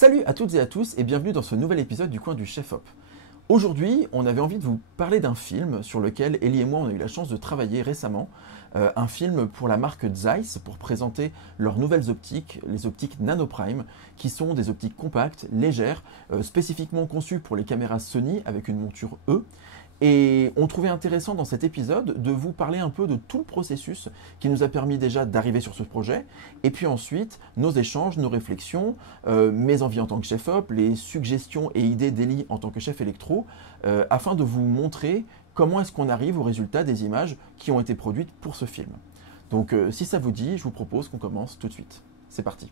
Salut à toutes et à tous et bienvenue dans ce nouvel épisode du Coin du Chef Op. Aujourd'hui, on avait envie de vous parler d'un film sur lequel Ellie et moi on a eu la chance de travailler récemment. Un film pour la marque Zeiss pour présenter leurs nouvelles optiques, les optiques Nanoprime, qui sont des optiques compactes, légères, spécifiquement conçues pour les caméras Sony avec une monture E. Et on trouvait intéressant dans cet épisode de vous parler un peu de tout le processus qui nous a permis déjà d'arriver sur ce projet, et puis ensuite nos échanges, nos réflexions, mes envies en tant que chef op, les suggestions et idées d'Ellie en tant que chef électro, afin de vous montrer comment est-ce qu'on arrive au résultat des images qui ont été produites pour ce film. Donc si ça vous dit, je vous propose qu'on commence tout de suite. C'est parti.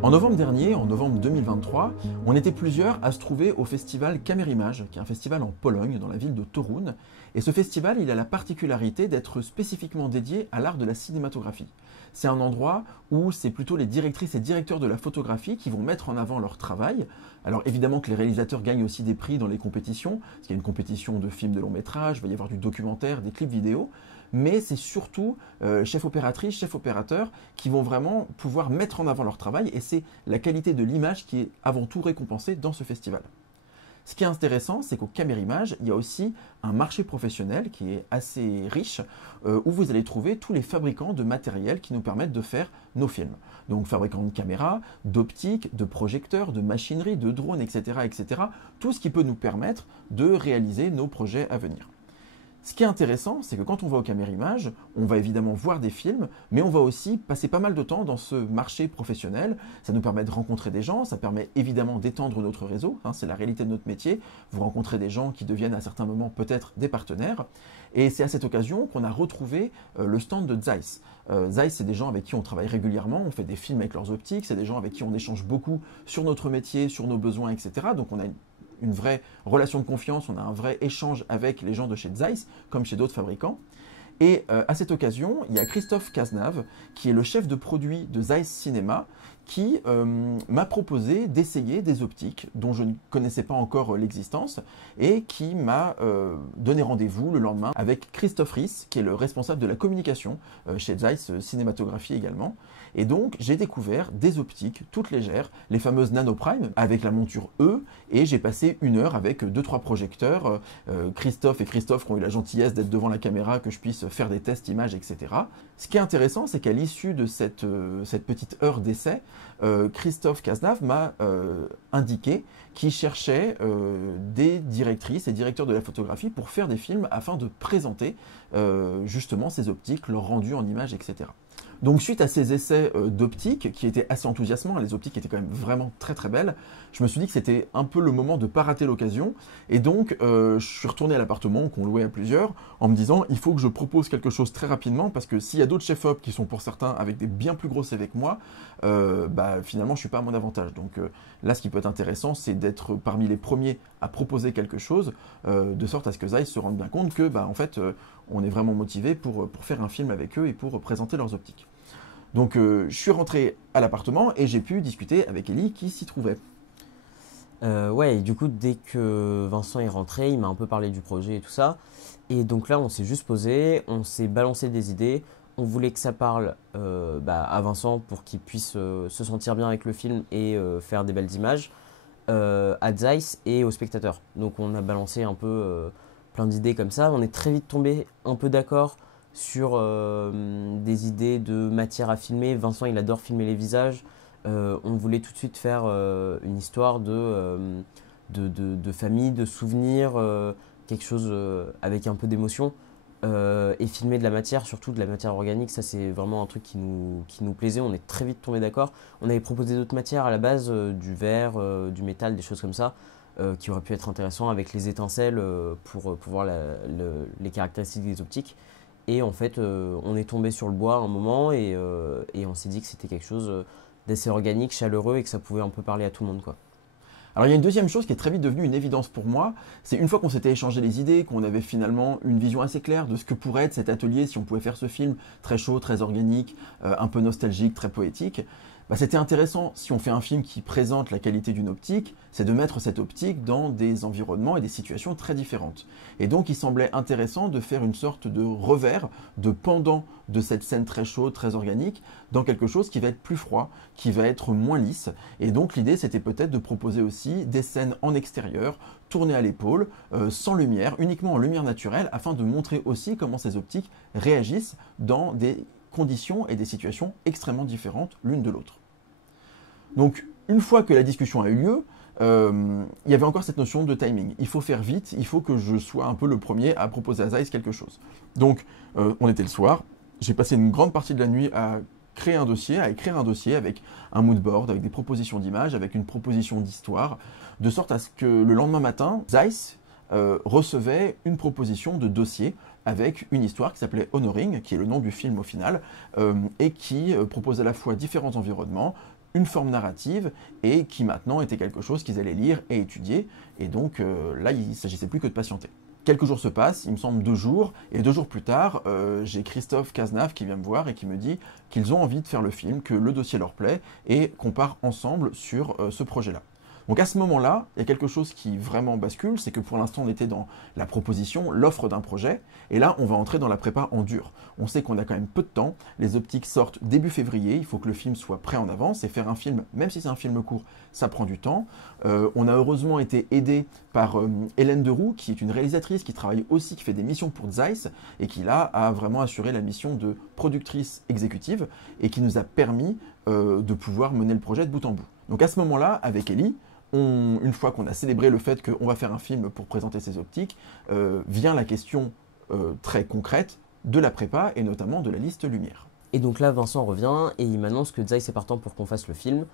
En novembre dernier, en novembre 2023, on était plusieurs à se trouver au festival Camérimage, qui est un festival en Pologne, dans la ville de Toruń. Et ce festival, il a la particularité d'être spécifiquement dédié à l'art de la cinématographie. C'est un endroit où c'est plutôt les directrices et directeurs de la photographie qui vont mettre en avant leur travail. Alors évidemment que les réalisateurs gagnent aussi des prix dans les compétitions, parce qu'il y a une compétition de films de long métrage, il va y avoir du documentaire, des clips vidéo, mais c'est surtout chefs opératrices, chefs opérateurs qui vont vraiment pouvoir mettre en avant leur travail, et c'est la qualité de l'image qui est avant tout récompensée dans ce festival. Ce qui est intéressant, c'est qu'au Camérimage, il y a aussi un marché professionnel qui est assez riche, où vous allez trouver tous les fabricants de matériel qui nous permettent de faire nos films. Donc fabricants de caméras, d'optiques, de projecteurs, de machinerie, de drones, etc., etc. Tout ce qui peut nous permettre de réaliser nos projets à venir. Ce qui est intéressant, c'est que quand on va au Camérimage, on va évidemment voir des films, mais on va aussi passer pas mal de temps dans ce marché professionnel. Ça nous permet de rencontrer des gens, ça permet évidemment d'étendre notre réseau, c'est la réalité de notre métier. Vous rencontrez des gens qui deviennent à certains moments peut-être des partenaires. Et c'est à cette occasion qu'on a retrouvé le stand de Zeiss. Zeiss, c'est des gens avec qui on travaille régulièrement, on fait des films avec leurs optiques, c'est des gens avec qui on échange beaucoup sur notre métier, sur nos besoins, etc. Donc on a une vraie relation de confiance, on a un vrai échange avec les gens de chez Zeiss, comme chez d'autres fabricants. Et à cette occasion, il y a Christophe Cazenave, qui est le chef de produit de Zeiss Cinéma, qui m'a proposé d'essayer des optiques dont je ne connaissais pas encore l'existence, et qui m'a donné rendez-vous le lendemain avec Christophe Ries, qui est le responsable de la communication chez Zeiss Cinématographie également. Et donc, j'ai découvert des optiques toutes légères, les fameuses Nanoprime, avec la monture E, et j'ai passé 1 heure avec 2-3 projecteurs. Christophe qui ont eu la gentillesse d'être devant la caméra, que je puisse faire des tests images, etc. Ce qui est intéressant, c'est qu'à l'issue de cette petite heure d'essai, Christophe Cazenave m'a indiqué qu'il cherchait des directrices et directeurs de la photographie pour faire des films afin de présenter justement ces optiques, leur rendu en images, etc. Donc suite à ces essais d'optique qui étaient assez enthousiasmants, les optiques étaient quand même vraiment très très belles, je me suis dit que c'était un peu le moment de ne pas rater l'occasion, et donc je suis retourné à l'appartement qu'on louait à plusieurs en me disant il faut que je propose quelque chose très rapidement, parce que s'il y a d'autres chefs op qui sont pour certains avec des bien plus gros CV que moi, finalement je ne suis pas à mon avantage. Donc là ce qui peut être intéressant, c'est d'être parmi les premiers à proposer quelque chose, de sorte à ce que Zeiss se rende bien compte que en fait on est vraiment motivé pour faire un film avec eux et pour présenter leurs optiques. Donc je suis rentré à l'appartement et j'ai pu discuter avec Ellie qui s'y trouvait. Ouais, et du coup, dès que Vincent est rentré, il m'a un peu parlé du projet et tout ça. Et donc là, on s'est juste posé, on s'est balancé des idées. On voulait que ça parle à Vincent pour qu'il puisse se sentir bien avec le film et faire des belles images, à Zeiss et aux spectateurs. Donc on a balancé un peu plein d'idées comme ça. On est très vite tombé un peu d'accord sur des idées de matière à filmer. Vincent, il adore filmer les visages. On voulait tout de suite faire une histoire de famille, de souvenirs, quelque chose avec un peu d'émotion. Et filmer de la matière, surtout de la matière organique, ça c'est vraiment un truc qui nous plaisait. On est très vite tombé d'accord. On avait proposé d'autres matières à la base, du verre, du métal, des choses comme ça, qui auraient pu être intéressants avec les étincelles pour voir les caractéristiques des optiques. Et en fait, on est tombé sur le bois à un moment et on s'est dit que c'était quelque chose d'assez organique, chaleureux et que ça pouvait un peu parler à tout le monde, quoi. Alors il y a une deuxième chose qui est très vite devenue une évidence pour moi, c'est une fois qu'on s'était échangé les idées, qu'on avait finalement une vision assez claire de ce que pourrait être cet atelier si on pouvait faire ce film très chaud, très organique, un peu nostalgique, très poétique, C'était intéressant, si on fait un film qui présente la qualité d'une optique, c'est de mettre cette optique dans des environnements et des situations très différentes. Et donc il semblait intéressant de faire une sorte de revers, de pendant de cette scène très chaude, très organique, dans quelque chose qui va être plus froid, qui va être moins lisse. Et donc l'idée c'était peut-être de proposer aussi des scènes en extérieur, tournées à l'épaule, sans lumière, uniquement en lumière naturelle, afin de montrer aussi comment ces optiques réagissent dans des conditions et des situations extrêmement différentes l'une de l'autre. Donc, une fois que la discussion a eu lieu, il y avait encore cette notion de timing. Il faut faire vite, il faut que je sois un peu le premier à proposer à Zeiss quelque chose. Donc, on était le soir, j'ai passé une grande partie de la nuit à créer un dossier, à écrire un dossier avec un mood board, avec des propositions d'images, avec une proposition d'histoire, de sorte à ce que le lendemain matin, Zeiss recevait une proposition de dossier avec une histoire qui s'appelait Honoring, qui est le nom du film au final, et qui propose à la fois différents environnements, une forme narrative, et qui maintenant était quelque chose qu'ils allaient lire et étudier, et donc là il ne s'agissait plus que de patienter. Quelques jours se passent, il me semble 2 jours, et 2 jours plus tard, j'ai Christophe Cazenave qui vient me voir et qui me dit qu'ils ont envie de faire le film, que le dossier leur plaît, et qu'on part ensemble sur ce projet-là. Donc à ce moment-là, il y a quelque chose qui vraiment bascule, c'est que pour l'instant on était dans la proposition, l'offre d'un projet, et là on va entrer dans la prépa en dur. On sait qu'on a quand même peu de temps, les optiques sortent début février, il faut que le film soit prêt en avance, et faire un film, même si c'est un film court, ça prend du temps. On a heureusement été aidé par Hélène Deroux, qui est une réalisatrice qui travaille aussi, qui fait des missions pour Zeiss, et qui là a vraiment assuré la mission de productrice exécutive, et qui nous a permis de pouvoir mener le projet de bout en bout. Donc à ce moment-là, avec Ellie, une fois qu'on a célébré le fait qu'on va faire un film pour présenter ces optiques, vient la question très concrète de la prépa et notamment de la liste lumière. Et donc là, Vincent revient et il m'annonce que Zeiss est partant pour qu'on fasse le film.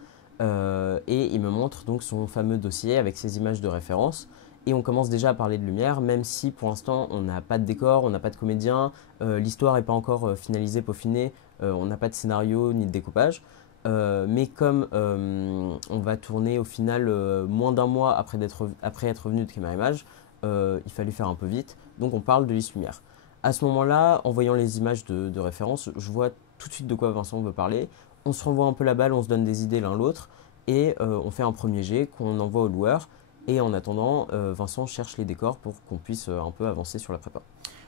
Et il me montre donc son fameux dossier avec ses images de référence. Et on commence déjà à parler de lumière, même si pour l'instant on n'a pas de décor, on n'a pas de comédien, l'histoire n'est pas encore finalisée, peaufinée, on n'a pas de scénario ni de découpage. Mais comme on va tourner au final moins d'un mois après être venu de Caméra Image, il fallait faire un peu vite, donc on parle de liste lumière. À ce moment-là, en voyant les images de référence, je vois tout de suite de quoi Vincent veut parler. On se renvoie un peu la balle, on se donne des idées l'un l'autre, et on fait un premier jet qu'on envoie au loueur. Et en attendant, Vincent cherche les décors pour qu'on puisse un peu avancer sur la prépa.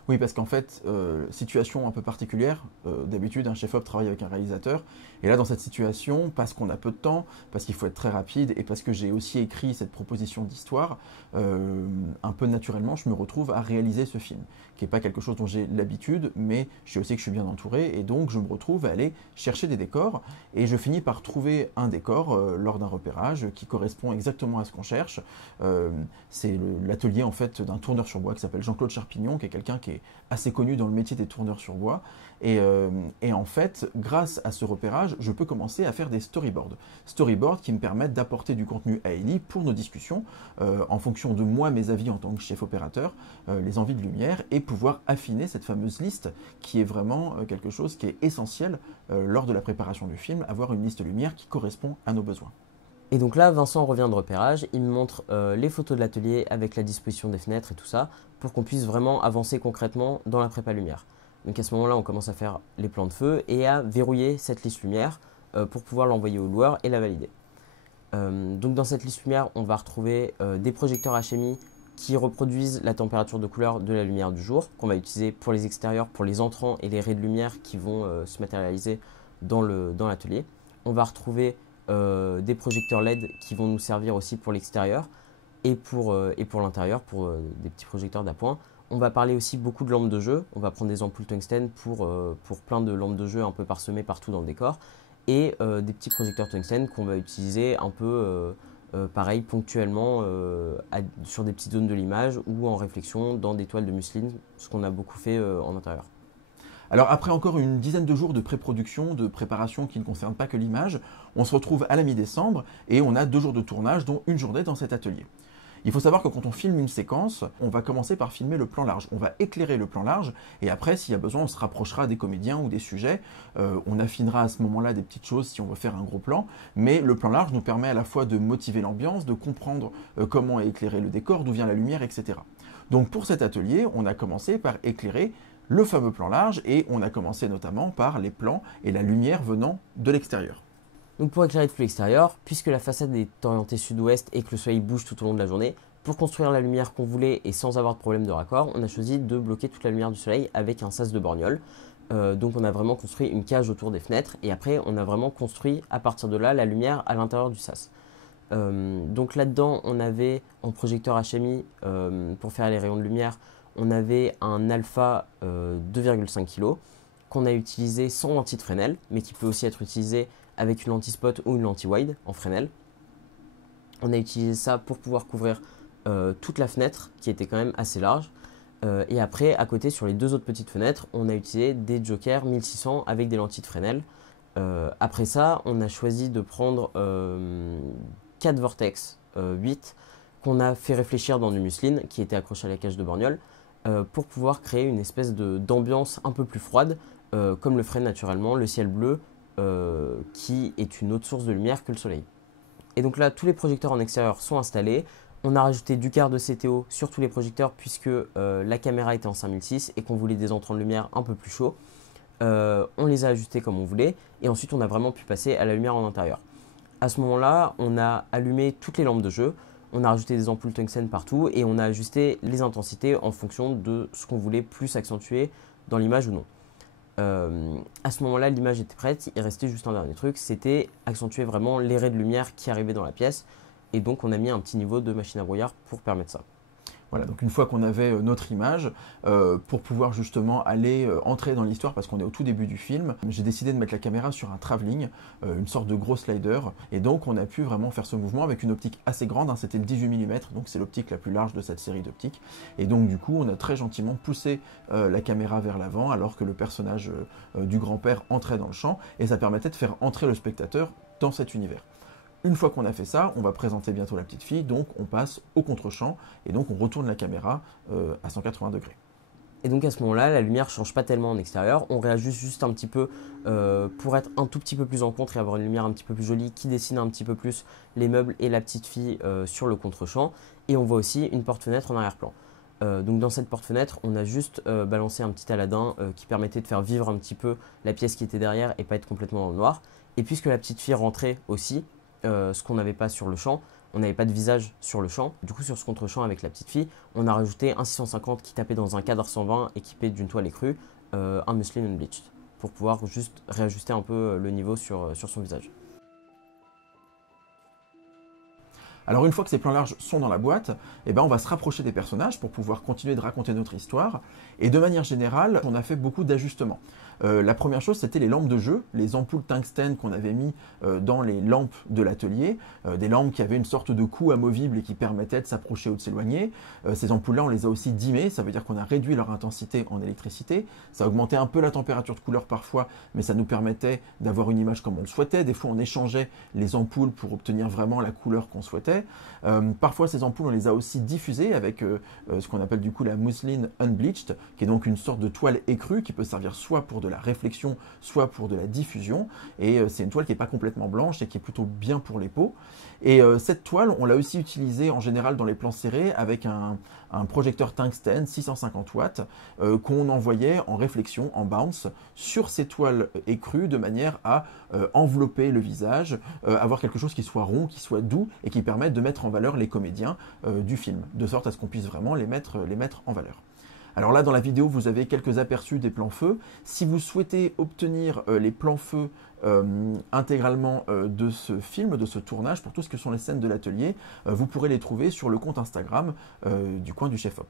Oui, parce qu'en fait, situation un peu particulière, d'habitude un chef-op travaille avec un réalisateur, et là dans cette situation, parce qu'on a peu de temps, parce qu'il faut être très rapide, et parce que j'ai aussi écrit cette proposition d'histoire, un peu naturellement je me retrouve à réaliser ce film, qui n'est pas quelque chose dont j'ai l'habitude, mais je sais aussi que je suis bien entouré, et donc je me retrouve à aller chercher des décors, et je finis par trouver un décor lors d'un repérage qui correspond exactement à ce qu'on cherche. C'est l'atelier en fait d'un tourneur sur bois qui s'appelle Jean-Claude Charpignon, qui est quelqu'un qui est assez connu dans le métier des tourneurs sur bois. Et en fait, grâce à ce repérage, je peux commencer à faire des storyboards. Storyboards qui me permettent d'apporter du contenu à Ellie pour nos discussions, en fonction de moi, mes avis en tant que chef opérateur, les envies de lumière, et pouvoir affiner cette fameuse liste qui est vraiment quelque chose qui est essentiel lors de la préparation du film, avoir une liste lumière qui correspond à nos besoins. Et donc là, Vincent revient de repérage, il me montre les photos de l'atelier avec la disposition des fenêtres et tout ça, pour qu'on puisse vraiment avancer concrètement dans la prépa lumière. Donc à ce moment-là, on commence à faire les plans de feu et à verrouiller cette liste lumière pour pouvoir l'envoyer au loueur et la valider. Donc dans cette liste lumière, on va retrouver des projecteurs HMI qui reproduisent la température de couleur de la lumière du jour, qu'on va utiliser pour les extérieurs, pour les entrants et les raies de lumière qui vont se matérialiser dans l'atelier. On va retrouver des projecteurs LED qui vont nous servir aussi pour l'extérieur et pour l'intérieur, pour des petits projecteurs d'appoint. On va parler aussi beaucoup de lampes de jeu. On va prendre des ampoules tungstène pour plein de lampes de jeu un peu parsemées partout dans le décor. Et des petits projecteurs tungstène qu'on va utiliser un peu pareil ponctuellement sur des petites zones de l'image ou en réflexion dans des toiles de musseline, ce qu'on a beaucoup fait en intérieur. Alors après encore une dizaine de jours de pré-production, de préparation qui ne concerne pas que l'image, on se retrouve à la mi-décembre et on a 2 jours de tournage, dont une journée dans cet atelier. Il faut savoir que quand on filme une séquence, on va commencer par filmer le plan large. On va éclairer le plan large et après, s'il y a besoin, on se rapprochera des comédiens ou des sujets. On affinera à ce moment-là des petites choses si on veut faire un gros plan. Mais le plan large nous permet à la fois de motiver l'ambiance, de comprendre comment est éclairé le décor, d'où vient la lumière, etc. Donc pour cet atelier, on a commencé par éclairer le fameux plan large et on a commencé notamment par les plans et la lumière venant de l'extérieur. Donc pour éclairer tout l'extérieur, puisque la façade est orientée sud-ouest et que le soleil bouge tout au long de la journée, pour construire la lumière qu'on voulait et sans avoir de problème de raccord, on a choisi de bloquer toute la lumière du soleil avec un sas de borgnole. Donc on a vraiment construit une cage autour des fenêtres et après on a vraiment construit à partir de là la lumière à l'intérieur du sas. Donc là-dedans on avait en projecteur HMI pour faire les rayons de lumière, on avait un alpha 2,5 kg qu'on a utilisé sans lentille de Fresnel mais qui peut aussi être utilisé avec une lentille spot ou une lentille wide en Fresnel. On a utilisé ça pour pouvoir couvrir toute la fenêtre qui était quand même assez large. Et après, à côté, sur les deux autres petites fenêtres, on a utilisé des jokers 1600 avec des lentilles de Fresnel. Après ça, on a choisi de prendre 4 vortex 8 qu'on a fait réfléchir dans du muslin qui était accroché à la cage de borgnole pour pouvoir créer une espèce d'ambiance un peu plus froide, comme le ferait naturellement le ciel bleu qui est une autre source de lumière que le soleil. Et donc là, tous les projecteurs en extérieur sont installés. On a rajouté du quart de CTO sur tous les projecteurs puisque la caméra était en 5006 et qu'on voulait des entrants de lumière un peu plus chauds. On les a ajustés comme on voulait et ensuite on a vraiment pu passer à la lumière en intérieur. À ce moment-là, on a allumé toutes les lampes de jeu, on a rajouté des ampoules tungstène partout et on a ajusté les intensités en fonction de ce qu'on voulait plus accentuer dans l'image ou non. À ce moment-là, l'image était prête, il restait juste un dernier truc, c'était accentuer vraiment les raies de lumière qui arrivaient dans la pièce. Et donc on a mis un petit niveau de machine à brouillard pour permettre ça. Voilà, donc une fois qu'on avait notre image, pour pouvoir justement aller entrer dans l'histoire, parce qu'on est au tout début du film, j'ai décidé de mettre la caméra sur un travelling, une sorte de gros slider, et donc on a pu vraiment faire ce mouvement avec une optique assez grande, hein, c'était le 18 mm, donc c'est l'optique la plus large de cette série d'optiques, et donc du coup on a très gentiment poussé la caméra vers l'avant, alors que le personnage du grand-père entrait dans le champ, et ça permettait de faire entrer le spectateur dans cet univers. Une fois qu'on a fait ça, on va présenter bientôt la petite fille, donc on passe au contre-champ et donc on retourne la caméra à 180 degrés. Et donc à ce moment-là, la lumière ne change pas tellement en extérieur, on réajuste juste un petit peu pour être un tout petit peu plus en contre et avoir une lumière un petit peu plus jolie qui dessine un petit peu plus les meubles et la petite fille sur le contre-champ. Et on voit aussi une porte-fenêtre en arrière-plan. Donc dans cette porte-fenêtre, on a juste balancé un petit Aladdin qui permettait de faire vivre un petit peu la pièce qui était derrière et pas être complètement dans le noir. Et puisque la petite fille rentrait aussi, ce qu'on n'avait pas sur le champ, on n'avait pas de visage sur le champ. Du coup, sur ce contre-champ avec la petite fille, on a rajouté un 650 qui tapait dans un cadre 120 équipé d'une toile écrue, un muslin unbleached, pour pouvoir juste réajuster un peu le niveau sur son visage. Alors une fois que ces plans larges sont dans la boîte, eh ben on va se rapprocher des personnages pour pouvoir continuer de raconter notre histoire. Et de manière générale, on a fait beaucoup d'ajustements. La première chose, c'était les lampes de jeu, les ampoules tungstène qu'on avait mis dans les lampes de l'atelier, des lampes qui avaient une sorte de cou amovible et qui permettaient de s'approcher ou de s'éloigner. Ces ampoules-là, on les a aussi dimmées, ça veut dire qu'on a réduit leur intensité en électricité. Ça a augmenté un peu la température de couleur parfois, mais ça nous permettait d'avoir une image comme on le souhaitait. Des fois, on échangeait les ampoules pour obtenir vraiment la couleur qu'on souhaitait. Parfois, ces ampoules, on les a aussi diffusées avec ce qu'on appelle du coup la muslin unbleached, qui est donc une sorte de toile écrue qui peut servir soit pour de la réflexion, soit pour de la diffusion. Et c'est une toile qui n'est pas complètement blanche et qui est plutôt bien pour les peaux. Et cette toile, on l'a aussi utilisée en général dans les plans serrés avec un projecteur tungstène 650 watts qu'on envoyait en réflexion, en bounce, sur ces toiles écrues de manière à envelopper le visage, avoir quelque chose qui soit rond, qui soit doux et qui permette de mettre en valeur les comédiens du film, de sorte à ce qu'on puisse vraiment les mettre en valeur. Alors là, dans la vidéo, vous avez quelques aperçus des plans feu. Si vous souhaitez obtenir les plans feu intégralement de ce film, de ce tournage, pour tout ce que sont les scènes de l'atelier, vous pourrez les trouver sur le compte Instagram du coin du chef-op.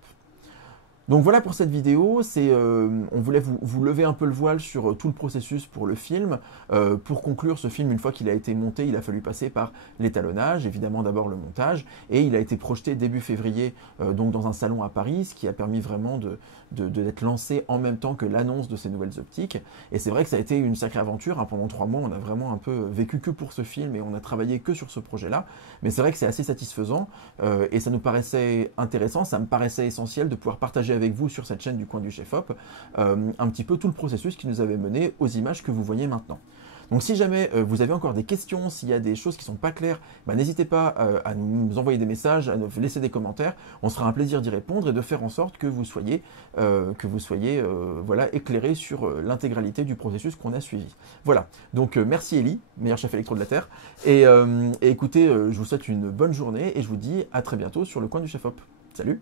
Donc voilà pour cette vidéo, on voulait vous lever un peu le voile sur tout le processus pour le film. Pour conclure ce film, une fois qu'il a été monté, il a fallu passer par l'étalonnage, évidemment d'abord le montage, et il a été projeté début février donc dans un salon à Paris, ce qui a permis vraiment d'être lancé en même temps que l'annonce de ces nouvelles optiques. Et c'est vrai que ça a été une sacrée aventure, hein. Pendant 3 mois, on a vraiment un peu vécu que pour ce film et on a travaillé que sur ce projet-là. Mais c'est vrai que c'est assez satisfaisant et ça nous paraissait intéressant, ça me paraissait essentiel de pouvoir partager avec vous sur cette chaîne du coin du chef-op un petit peu tout le processus qui nous avait mené aux images que vous voyez maintenant. Donc si jamais vous avez encore des questions, s'il y a des choses qui ne sont pas claires, n'hésitez pas à nous envoyer des messages, à nous laisser des commentaires. On sera un plaisir d'y répondre et de faire en sorte que vous soyez, voilà, éclairé sur l'intégralité du processus qu'on a suivi. Voilà, donc merci Ellie, meilleur chef électro de la Terre. Et écoutez, je vous souhaite une bonne journée et je vous dis à très bientôt sur le coin du chef-op. Salut!